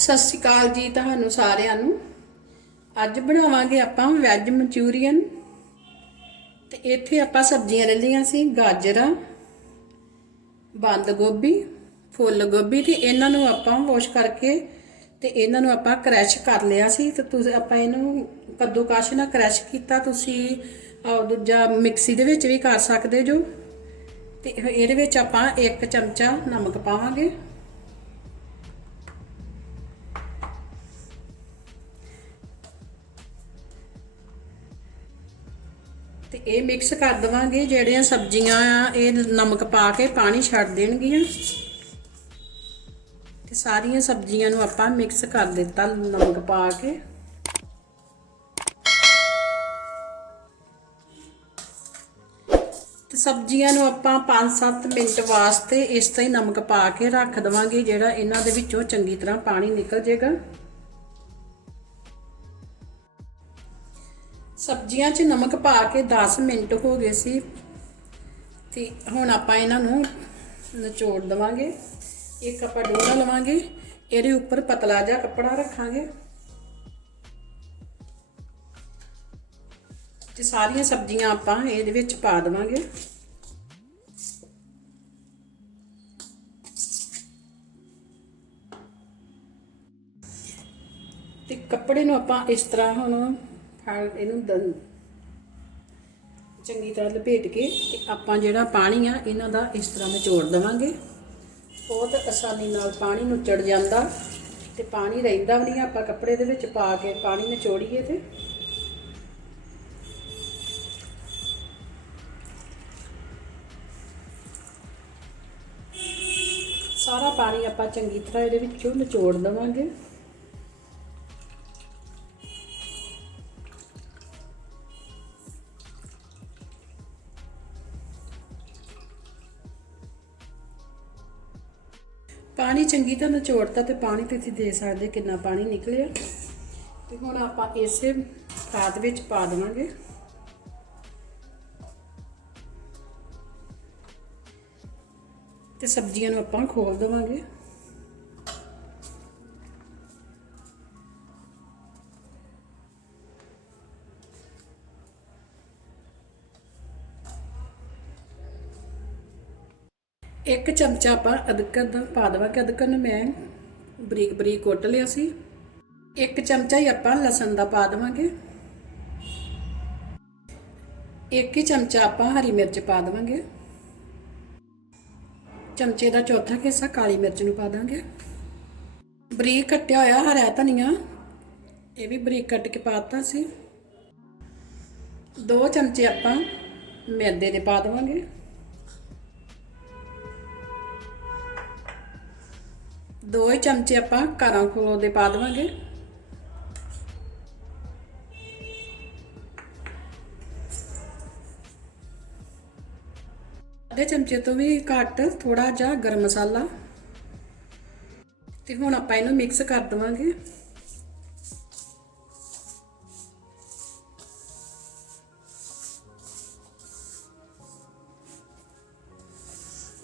ਸਤਿ ਸ਼੍ਰੀ ਅਕਾਲ ਜੀ ਤੁਹਾਨੂੰ ਸਾਰਿਆਂ ਨੂੰ। ਅੱਜ ਬਣਾਵਾਂਗੇ ਆਪਾਂ ਵੈਜ ਮਨਚੂਰੀਅਨ। ਤੇ ਇੱਥੇ ਆਪਾਂ ਸਬਜ਼ੀਆਂ ਲੈ ਲਈਆਂ ਸੀ, ਗਾਜਰਾਂ, ਬੰਦ ਗੋਭੀ, ਫੁੱਲ ਗੋਭੀ ਤੇ ਇਹਨਾਂ ਨੂੰ ਆਪਾਂ ਵਾਸ਼ ਕਰਕੇ ਤੇ ਇਹਨਾਂ ਨੂੰ ਆਪਾਂ ਕ੍ਰੈਸ਼ ਕਰ ਲਿਆ ਸੀ। ਤੇ ਤੁਸੀਂ, ਆਪਾਂ ਇਹਨੂੰ ਕੱਦੂਕਸ਼ ਨਾਲ ਕ੍ਰੈਸ਼ ਕੀਤਾ, ਤੁਸੀਂ ਦੂਜਾ ਮਿਕਸੀ ਦੇ ਵਿੱਚ ਵੀ ਕਰ ਸਕਦੇ ਜੋ। ਤੇ ਇਹਦੇ ਵਿੱਚ ਆਪਾਂ ਇੱਕ ਚਮਚਾ ਨਮਕ ਪਾਵਾਂਗੇ। ਤੇ ਇਹ ਮਿਕਸ ਕਰ ਦਵਾਂਗੇ, ਜਿਹੜੀਆਂ ਸਬਜ਼ੀਆਂ ਆ, ਇਹ ਨਮਕ ਪਾ ਕੇ ਪਾਣੀ ਛੱਡ ਦੇਣਗੀਆਂ। ਤੇ ਸਾਰੀਆਂ ਸਬਜ਼ੀਆਂ ਨੂੰ ਆਪਾਂ ਮਿਕਸ ਕਰ ਦਿੱਤਾ, ਨਮਕ ਪਾ ਕੇ। ਤੇ ਸਬਜ਼ੀਆਂ ਨੂੰ ਆਪਾਂ 5-7 ਮਿੰਟ ਵਾਸਤੇ ਇਸ ਤਰ੍ਹਾਂ ਹੀ ਨਮਕ ਪਾ ਕੇ ਰੱਖ ਦਵਾਂਗੇ, ਜਿਹੜਾ ਇਹਨਾਂ ਦੇ ਵਿੱਚੋਂ ਚੰਗੀ ਤਰ੍ਹਾਂ ਪਾਣੀ ਨਿਕਲ ਜਾਏਗਾ ਸਬਜ਼ੀਆਂ 'ਚ ਨਮਕ ਪਾ ਕੇ 10 ਮਿੰਟ ਹੋ ਗਏ ਸੀ। ਤੇ ਹੁਣ ਆਪਾਂ ਇਹਨਾਂ ਨੂੰ ਨਿਚੋੜ ਦਵਾਂਗੇ। ਇੱਕ ਆਪਾਂ ਡੋਲਾ ਲਵਾਂਗੇ। ਇਹਦੇ ਉੱਪਰ ਪਤਲਾ ਜਿਹਾ ਕੱਪੜਾ ਰੱਖਾਂਗੇ। ਤੇ ਸਾਰੀਆਂ ਸਬਜ਼ੀਆਂ ਆਪਾਂ ਇਹਦੇ ਵਿੱਚ ਪਾ ਦਵਾਂਗੇ। ਤੇ ਕੱਪੜੇ ਨੂੰ ਆਪਾਂ ਇਸ ਤਰ੍ਹਾਂ ਹੁਣ ਫੜ ਇਹਨੂੰ ਦੰ ਚੰਗੀ ਤਰ੍ਹਾਂ ਲਪੇਟ ਕੇ ਤੇ ਆਪਾਂ ਜਿਹੜਾ ਪਾਣੀ ਆ, ਇਹਨਾਂ ਦਾ ਇਸ ਤਰ੍ਹਾਂ ਨਿਚੋੜ ਦਵਾਂਗੇ। ਬਹੁਤ ਆਸਾਨੀ ਨਾਲ ਪਾਣੀ ਨੂੰ ਚੜ ਜਾਂਦਾ। ਤੇ ਪਾਣੀ ਰਹਿੰਦਾ ਵੀ ਨਹੀਂ, ਆਪਾਂ ਕੱਪੜੇ ਦੇ ਵਿੱਚ ਪਾ ਕੇ ਪਾਣੀ ਨਿਚੋੜੀਏ ਤੇ। ਸਾਰਾ ਪਾਣੀ ਆਪਾਂ ਚੰਗੀ ਤਰ੍ਹਾਂ ਇਹਦੇ ਵਿੱਚੋਂ ਨਿਚੋੜ ਦਵਾਂਗੇ। ਚੰਗੀ ਤਰ੍ਹਾਂ ਨਿਚੋੜਤਾ ਤੇ ਪਾਣੀ ਤੁਸੀਂ ਦੇ ਸਕਦੇ ਕਿੰਨਾ ਪਾਣੀ ਨਿਕਲਿਆ। ਤੇ ਹੁਣ ਆਪਾਂ ਇਸੇ ਖਾਦ ਵਿੱਚ ਪਾ ਦੇਵਾਂਗੇ। ਤੇ ਸਬਜ਼ੀਆਂ ਨੂੰ ਆਪਾਂ ਖੋਲ ਦੇਵਾਂਗੇ। ਇੱਕ ਚਮਚਾ ਆਪਾਂ ਅਦਕਰ ਦਾ ਪਾ ਦੇਵਾਂਗੇ ਅਦਰਕ ਨੂੰ ਮੈਂ ਬਰੀਕ ਬਰੀਕ ਕੁੱਟ ਲਿਆ ਸੀ। ਇੱਕ ਚਮਚਾ ਹੀ ਆਪਾਂ ਲਸਣ ਦਾ ਪਾ ਦੇਵਾਂਗੇ। ਇੱਕ ਹੀ ਚਮਚਾ ਆਪਾਂ ਹਰੀ ਮਿਰਚ ਪਾ ਦੇਵਾਂਗੇ। ਚਮਚੇ ਦਾ ਚੌਥਾ ਹਿੱਸਾ ਕਾਲੀ ਮਿਰਚ ਨੂੰ ਪਾ ਦਾਂਗੇ ਬਰੀਕ ਕੱਟਿਆ ਹੋਇਆ ਹਰਾ ਧਨੀਆ, ਇਹ ਵੀ ਬਰੀਕ ਕੱਟ ਕੇ ਪਾਤਾ ਸੀ। ਦੋ ਚਮਚੇ ਆਪਾਂ ਮੈਦੇ ਦੇ ਪਾ ਦੇਵਾਂਗੇ। ਦੋ ਹੀ ਚਮਚੇ ਆਪਾਂ ਕਾਰਾਂ ਖੋਲੋ ਦੇ ਪਾ ਦੇਵਾਂਗੇ। ਅੱਧੇ ਚਮਚੇ ਤੋਂ ਵੀ ਘੱਟ ਥੋੜਾ ਜਿਹਾ ਗਰਮ ਮਸਾਲਾ। ਤੇ ਹੁਣ ਆਪਾਂ ਇਹਨੂੰ ਮਿਕਸ ਕਰ ਦਵਾਂਗੇ।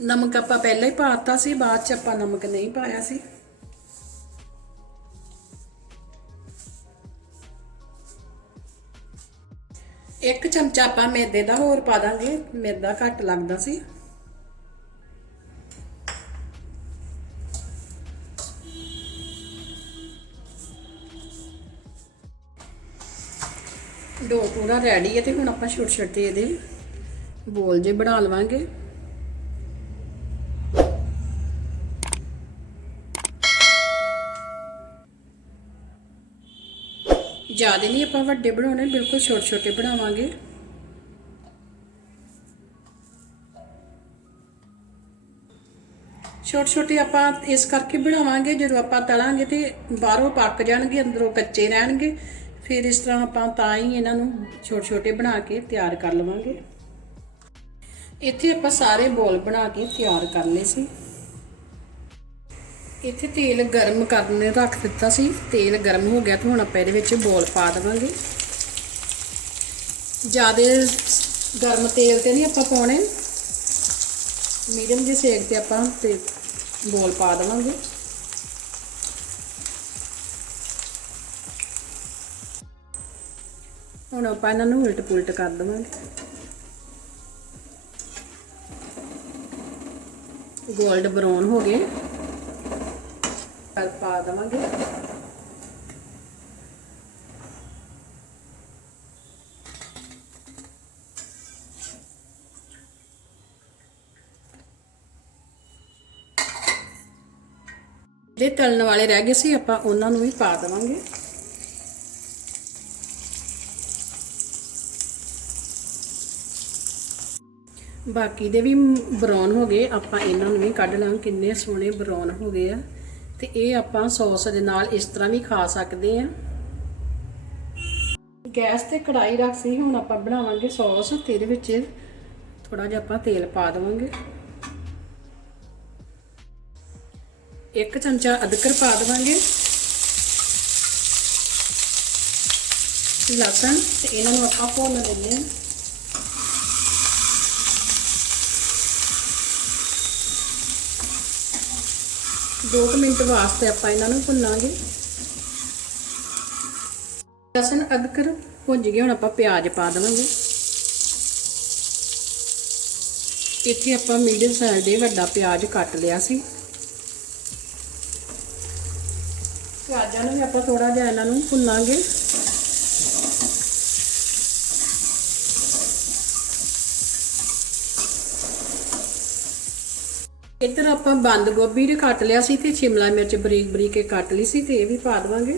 ਨਮਕ ਆਪਾਂ ਪਹਿਲਾਂ ਹੀ ਪਾਤਾ ਸੀ, ਬਾਅਦ ਚ ਆਪਾਂ ਨਮਕ ਨਹੀਂ ਪਾਇਆ ਸੀ। ਇੱਕ ਚਮਚਾ ਆਪਾਂ ਮੈਦੇ ਦਾ ਹੋਰ ਪਾ ਦਾਂਗੇ, ਮੈਦਾ ਘੱਟ ਲੱਗਦਾ ਸੀ। ਡੋ ਪੂਰਾ ਰੈਡੀ ਹੈ ਤੇ ਹੁਣ ਆਪਾਂ ਛੋਟੇ ਛੋਟੇ ਇਹਦੇ ਬੋਲ ਜੇ ਬਣਾ ਲਵਾਂਗੇ। ਜ਼ਿਆਦਾ ਨਹੀਂ ਆਪਾਂ ਵੱਡੇ ਬਣਾਉਣੇ, ਬਿਲਕੁਲ ਛੋਟੇ ਛੋਟੇ ਬਣਾਵਾਂਗੇ। ਛੋਟੇ ਛੋਟੇ ਆਪਾਂ ਇਸ ਕਰਕੇ ਬਣਾਵਾਂਗੇ, ਜਦੋਂ ਆਪਾਂ ਤਲਾਂਗੇ ਤੇ ਬਾਹਰੋਂ ਪੱਕ ਜਾਣਗੇ, ਅੰਦਰੋਂ ਕੱਚੇ ਰਹਿਣਗੇ, ਫਿਰ ਇਸ ਤਰ੍ਹਾਂ ਆਪਾਂ ਤਾਂ ਹੀ ਇਹਨਾਂ ਨੂੰ ਛੋਟੇ ਛੋਟੇ ਬਣਾ ਕੇ ਤਿਆਰ ਕਰ ਲਵਾਂਗੇ। ਇੱਥੇ ਆਪਾਂ ਸਾਰੇ ਬੋਲ ਬਣਾ ਕੇ ਤਿਆਰ ਕਰ ਲਏ ਸੀ। ਇੱਥੇ ਤੇਲ ਗਰਮ ਕਰਨ ਰੱਖ ਦਿੱਤਾ ਸੀ। ਤੇਲ ਗਰਮ ਹੋ ਗਿਆ ਤੇ ਹੁਣ ਆਪਾਂ ਇਹਦੇ ਵਿੱਚ ਬੋਲ ਪਾ ਦੇਵਾਂਗੇ। ਜ਼ਿਆਦਾ ਗਰਮ ਤੇਲ ਤੇ ਨਹੀਂ ਆਪਾਂ ਪਾਉਣੇ। ਮੀਡੀਅਮ ਜਿਹੇ ਸੇਕ ਤੇ ਆਪਾਂ ਤੇ ਬੋਲ ਪਾ ਦੇਵਾਂਗੇ। ਹੁਣ ਆਪਾਂ ਇਹਨਾਂ ਨੂੰ ਉਲਟ ਪੁਲਟ ਕਰ ਦੇਵਾਂਗੇ। ਗੋਲਡ ਬਰਾਊਨ ਹੋ ਗਏ। ਕਰ ਪਾ ਦੇਵਾਂਗੇ ਜਿਹੜੇ ਤਲਣ ਵਾਲੇ ਰਹਿ ਗਏ ਸੀ ਆਪਾਂ ਉਹਨਾਂ ਨੂੰ ਵੀ ਪਾ ਦੇਵਾਂਗੇ ਬਾਕੀ ਦੇ ਵੀ ਬਰਾਊਨ ਹੋ ਗਏ ਆਪਾਂ ਇਹਨਾਂ ਨੂੰ ਵੀ ਕੱਢ ਲਾਂ ਕਿੰਨੇ ਸੋਹਣੇ ਬਰਾਊਨ ਹੋ ਗਏ ਆ ਤੇ ਇਹ ਆਪਾਂ ਸੌਸ ਦੇ ਨਾਲ ਇਸ ਤਰ੍ਹਾਂ ਵੀ ਖਾ ਸਕਦੇ ਆ ਗੈਸ ਤੇ ਕੜਾਈ ਰੱਖ ਸੀ, ਹੁਣ ਆਪਾਂ ਬਣਾਵਾਂਗੇ ਸੌਸ, ਤੇ ਇਹਦੇ ਵਿੱਚ ਥੋੜਾ ਜਿਹਾ ਆਪਾਂ ਤੇਲ ਪਾ ਦੇਵਾਂਗੇ। ਇੱਕ ਚਮਚਾ ਅਦਰਕ ਪਾ ਦੇਵਾਂਗੇ। ਲਸਣ, ਤੇ ਇਹਨਾਂ ਨੂੰ ਆਪਾਂ ਭੁੰਨ ਲੈਂਦੇ ਹਾਂ। ਦੋ ਕੁ ਮਿੰਟ ਵਾਸਤੇ ਆਪਾਂ ਇਹਨਾਂ ਨੂੰ ਭੁੰਨਾਂਗੇ। ਲਸਣ ਅਦਰਕ ਭੁੰਜ ਗਏ, ਹੁਣ ਆਪਾਂ ਪਿਆਜ਼ ਪਾ ਦੇਵਾਂਗੇ। ਇੱਥੇ ਆਪਾਂ ਮੀਡੀਅਮ ਸਾਈਜ਼ ਦੇ ਵੱਡਾ ਪਿਆਜ਼ ਕੱਟ ਲਿਆ ਸੀ। ਪਿਆਜ਼ਾਂ ਨੂੰ ਵੀ ਆਪਾਂ ਥੋੜਾ ਜਿਹਾ ਇਹਨਾਂ ਨੂੰ ਭੁੰਨਾਂਗੇ। ਇੱਧਰ ਆਪਾਂ ਬੰਦ ਗੋਭੀ ਦੇ ਕੱਟ ਲਿਆ ਸੀ ਤੇ ਸ਼ਿਮਲਾ ਮਿਰਚ ਬਰੀਕ ਬਰੀਕ ਕੇ ਕੱਟ ਲਈ ਸੀ ਤੇ ਇਹ ਵੀ ਪਾ ਦੇਵਾਂਗੇ।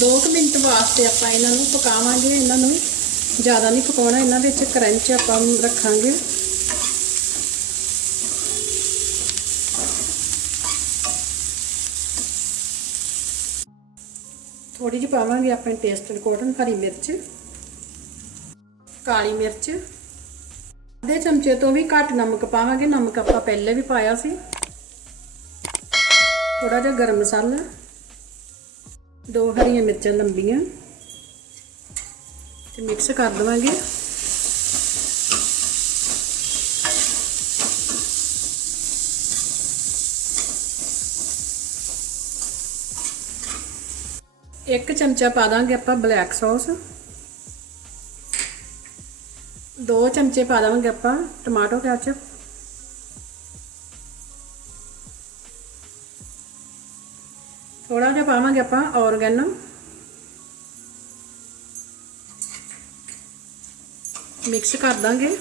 ਦੋ ਕੁ ਮਿੰਟ ਵਾਸਤੇ ਆਪਾਂ ਇਹਨਾਂ ਨੂੰ ਪਕਾਵਾਂਗੇ, ਇਹਨਾਂ ਨੂੰ ਜ਼ਿਆਦਾ ਨਹੀਂ ਪਕਾਉਣਾ, ਇਹਨਾਂ ਵਿੱਚ ਕਰੰਚ ਆਪਾਂ ਰੱਖਾਂਗੇ। ਥੋੜੀ ਜਿਹੀ ਪਾਵਾਂਗੇ ਆਪਣੇ ਟੇਸਟ ਅਕੋਰਡਿੰਗ ਹਰੀ ਮਿਰਚ, ਕਾਲੀ ਮਿਰਚ। ਅੱਧੇ ਚਮਚੇ ਤੋਂ ਵੀ ਘੱਟ ਨਮਕ ਪਾਵਾਂਗੇ, ਨਮਕ ਆਪਾਂ ਪਹਿਲੇ ਵੀ ਪਾਇਆ ਸੀ। ਥੋੜਾ ਜਿਹਾ ਗਰਮ ਮਸਾਲਾ, ਦੋ ਹਰੀਆਂ ਮਿਰਚਾਂ ਲੰਬੀਆਂ, ਤੇ ਮਿਕਸ ਕਰ ਦਵਾਂਗੇ। ਇੱਕ ਚਮਚਾ ਪਾ ਦਾਂਗੇ ਆਪਾਂ ਬਲੈਕ ਸੌਸ। ਦੋ ਚਮਚੇ ਪਾ ਦਾਂਗੇ ਆਪਾਂ ਟਮਾਟੋ ਕੈਚਪ। ਥੋੜਾ ਜਿਹਾ ਪਾਵਾਂਗੇ ਆਪਾਂ ਔਰਗੈਨੋ। ਮਿਕਸ ਕਰ ਦਾਂਗੇ।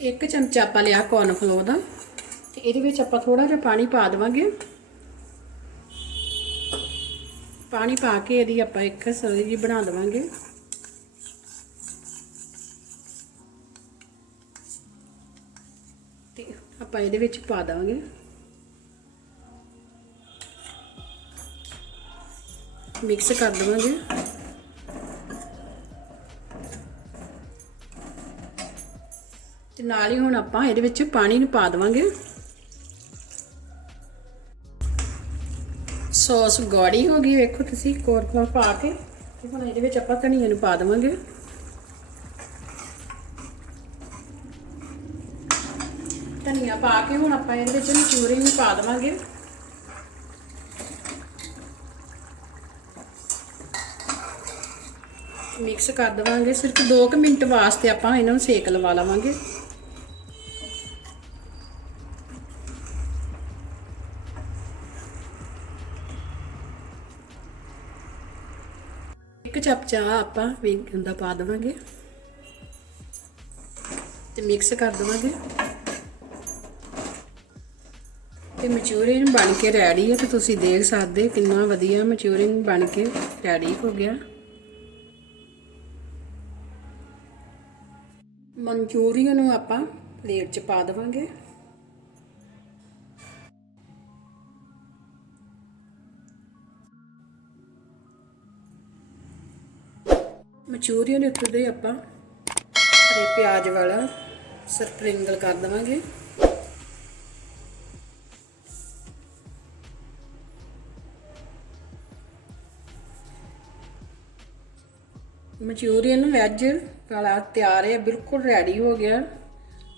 ਇੱਕ ਚਮਚਾ ਆਪਾਂ ਲਿਆ ਕੌਰਨਫਲੋਰ ਦਾ, ਤੇ ਇਹਦੇ ਵਿੱਚ ਆਪਾਂ ਥੋੜਾ ਜਿਹਾ ਪਾਣੀ ਪਾ ਦੇਵਾਂਗੇ। ਪਾਣੀ ਪਾ ਕੇ ਇਹਦੀ ਆਪਾਂ ਇੱਕ ਸਬਜ਼ੀ ਜੀ ਬਣਾ ਦੇਵਾਂਗੇ। ਤੇ ਆਪਾਂ ਇਹਦੇ ਵਿੱਚ ਪਾ ਦੇਵਾਂਗੇ। ਮਿਕਸ ਕਰ ਦੇਵਾਂਗੇ। ਨਾਲ ਹੀ ਹੁਣ ਆਪਾਂ ਇਹਦੇ ਵਿੱਚ ਪਾਣੀ ਨੂੰ ਪਾ ਦੇਵਾਂਗੇ। ਸੌਸ ਗਾੜੀ ਹੋ ਗਈ, ਵੇਖੋ ਤੁਸੀਂ ਕੋਰਪਾ ਪਾ ਕੇ, ਤੇ ਹੁਣ ਇਹਦੇ ਵਿੱਚ ਆਪਾਂ ਧਨੀਆ ਨੂੰ ਪਾ ਦੇਵਾਂਗੇ। ਧਨੀਆ ਪਾ ਕੇ ਹੁਣ ਆਪਾਂ ਇਹਦੇ ਵਿੱਚ ਮਚੂਰੀ ਵੀ ਪਾ ਦੇਵਾਂਗੇ। ਮਿਕਸ ਕਰ ਦੇਵਾਂਗੇ, ਸਿਰਫ 2 ਮਿੰਟ ਵਾਸਤੇ ਆਪਾਂ ਇਹਨਾਂ ਨੂੰ ਸੇਕ ਲਵਾ ਲਵਾਂਗੇ। ਇੱਕ ਚਮਚਾ ਆਪਾਂ ਵੇਗਨ ਦਾ ਪਾ ਦੇਵਾਂਗੇ। ਤੇ ਮਿਕਸ ਕਰ ਦੇਵਾਂਗੇ। ਤੇ ਮਚੂਰੀਅਨ ਬਣ ਕੇ ਰੈਡੀ ਹੈ ਤੇ ਤੁਸੀਂ ਦੇਖ ਸਕਦੇ ਕਿੰਨਾ ਵਧੀਆ ਮਚੂਰੀਅਨ ਬਣ ਕੇ ਰੈਡੀ ਹੋ ਗਿਆ। ਮਨਚੂਰੀਅਨ ਨੂੰ ਆਪਾਂ ਪਲੇਟ 'ਚ ਪਾ ਦੇਵਾਂਗੇ। ਮਚੂਰੀਅਨ ਦੇ ਉੱਤੇ ਦੇ ਆਪਾਂ ਹਰੇ ਪਿਆਜ਼ ਵਾਲਾ ਸਪ੍ਰਿੰਗਲ ਕਰ ਦਵਾਂਗੇ। ਮਚੂਰੀਅਨ ਵੈਜ ਵਾਲਾ ਤਿਆਰ ਹੈ, ਬਿਲਕੁਲ ਰੈਡੀ ਹੋ ਗਿਆ।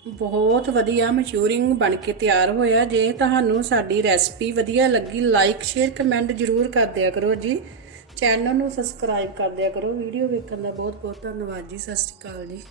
ਬਹੁਤ ਵਧੀਆ ਮਚੂਰਿੰਗ ਬਣ ਕੇ ਤਿਆਰ ਹੋਇਆ। ਜੇ ਤੁਹਾਨੂੰ ਸਾਡੀ ਰੈਸਪੀ ਵਧੀਆ ਲੱਗੀ ਲਾਈਕ ਸ਼ੇਅਰ ਕਮੈਂਟ ਜ਼ਰੂਰ ਕਰ ਦਿਆ ਕਰੋ ਜੀ। ਚੈਨਲ ਨੂੰ ਸਬਸਕ੍ਰਾਈਬ ਕਰ ਦਿਆ ਕਰੋ। ਵੀਡੀਓ ਵੇਖਣ ਦਾ ਬਹੁਤ ਬਹੁਤ ਧੰਨਵਾਦ ਜੀ। ਸਤਿ ਸ਼੍ਰੀ ਅਕਾਲ ਜੀ।